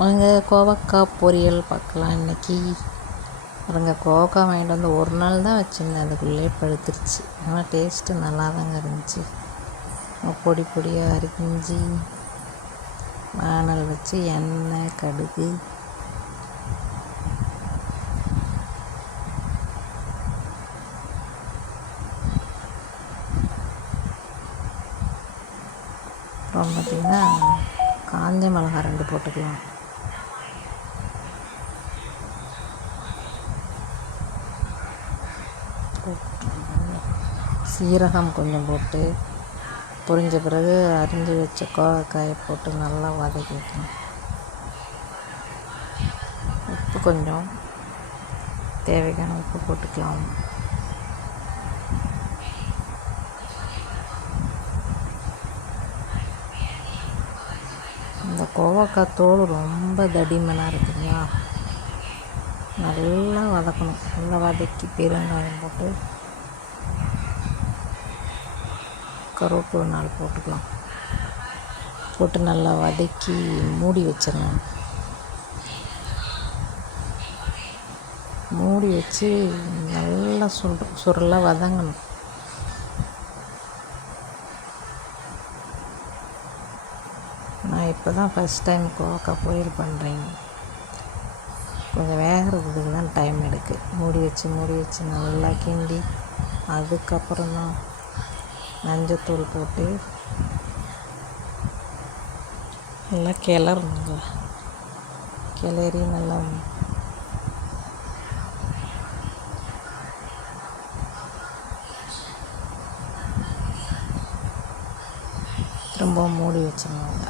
வாங்க கோவக்காய் பொரியல் பார்க்கலாம் இன்றைக்கி பாருங்க கோவக்காய் வாங்கிட்டு வந்து ஒரு நாள் தான் வச்சுருந்தேன். அதுக்குள்ளே பழுத்துருச்சு. ஆனால் டேஸ்ட்டு நல்லா தாங்க இருந்துச்சு பொடி பொடியாக அரிஞ்சு வானல் வச்சு எண்ணெய் கடுகு. அப்புறம் பார்த்திங்கன்னா காஞ்ச மிளகா ரெண்டு போட்டுக்கலாம். சீரகம் கொஞ்சம் போட்டு பொரிஞ்ச பிறகு அரிஞ்சு வச்ச கோவக்காயை போட்டு நல்லா வதக்கி வைக்கணும். உப்பு கொஞ்சம் தேவைக்கான உப்பு போட்டுக்கலாம். இந்த கோவக்காய் தோல் ரொம்ப தடிமனாக இருக்குங்களா நல்லா வதக்கணும். நல்லா வதக்கி பெருங்காயம் போட்டு கருவேப்பிலை நாள் போட்டுக்கலாம். போட்டு நல்லா வதக்கி மூடி வச்சிடலாம். மூடி வச்சு நல்லா சுரு சுருளாக வதங்கணும். நான் இப்போ தான் ஃபஸ்ட் டைம் கோவக்காய் பொரியல் பண்ணுறேங்க கொஞ்சம் வேகிறதுக்கு தான் டைம் எடுக்கு. மூடி வச்சு மூடி வச்சு நல்லா கிண்டி அதுக்கப்புறம் தான் மஞ்சத்தூள் போட்டு நல்லா கிளறணுங்க. கிளறி நல்லா திரும்ப மூடி வச்சிருந்தாங்க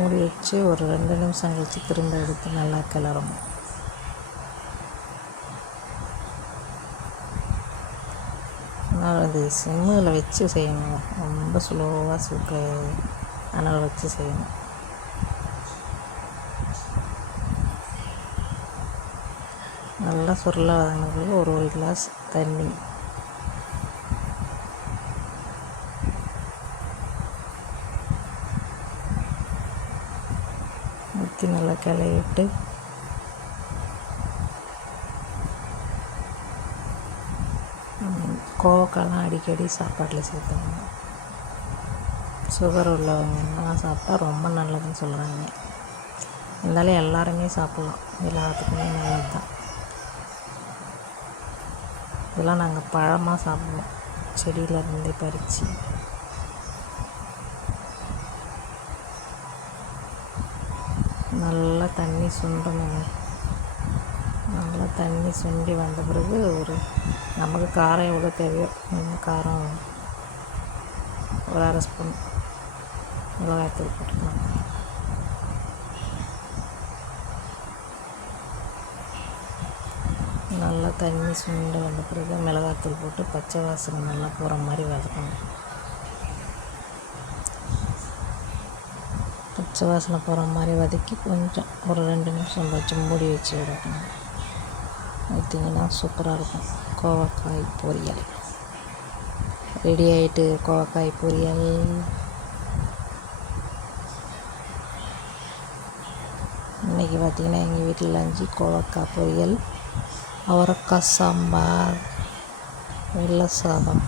மூடி வச்சு ஒரு ரெண்டு நிமிஷம் கழித்து திரும்ப எடுத்து நல்லா கிளறணும். ஆனால் அது சிம்மில் வச்சு செய்யணும். ரொம்ப ஸ்லோவாக சுக்க அனல் வச்சு செய்யணும். நல்லா சுருளாக வதங்கினதுக்கு ஒரு ஒரு கிளாஸ் தண்ணி. ஊற்றி நல்லா கிளையிட்டு கோவக்காய்லாம் அடிக்கடி சாப்பாட்டில் சேர்த்துக்கணும். சுகர் உள்ளவங்க சாப்பிட்டா ரொம்ப நல்லதுன்னு சொல்கிறாங்க இருந்தாலும் எல்லாருமே சாப்பிட்லாம். எல்லாத்துக்குமே நல்லது தான் இதெல்லாம் நாங்கள் பழமாக சாப்பிடுவோம். செடியிலேருந்து பறித்து நல்லா தண்ணி சுண்டணும் நல்லா தண்ணி சுண்டி வந்த பிறகு ஒரு நமக்கு காரம் எவ்வளோ தேவையோ காரம் ஒரு அரை ஸ்பூன் மிளகாய்த்தூள் போட்டுக்கலாம். நல்லா தண்ணி சுண்டி வந்த பிறகு மிளகாத்தூள் போட்டு பச்சை வாசனை நல்லா போகிற மாதிரி வதக்கணும். பச்சை வாசனை போகிற மாதிரி வதக்கி கொஞ்சம் ஒரு ரெண்டு நிமிஷம் வச்சு மூடி வச்சு விடணும் வைத்தீங்கன்னா சூப்பராக இருக்கும். கோவக்காய் பொரியல். ரெடி ஆகிட்டு கோவக்காய் பொரியல். இன்றைக்கி பார்த்திங்கன்னா எங்கள் வீட்டில் லஞ்சு கோவக்காய் பொரியல் அவரக்காய் சாம்பார் வெள்ளை சாதம்.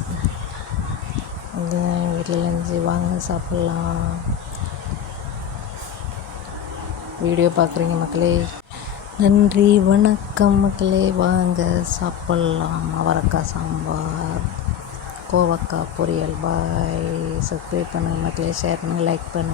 இது எங்கள் வீட்டில் லஞ்சு வாங்க சாப்பிட்லாம். வீடியோ பார்க்குறீங்க மக்களே. நன்றி வணக்கம் மக்களே. வாங்க சாப்பிட்லாம். அவரக்காய் சாம்பார் கோவக்காய் பொரியல். பாய் சப்ஸ்கிரைப் பண்ணுங்கள் மக்களே. ஷேர் பண்ணுங்கள் லைக் பண்ணுங்கள்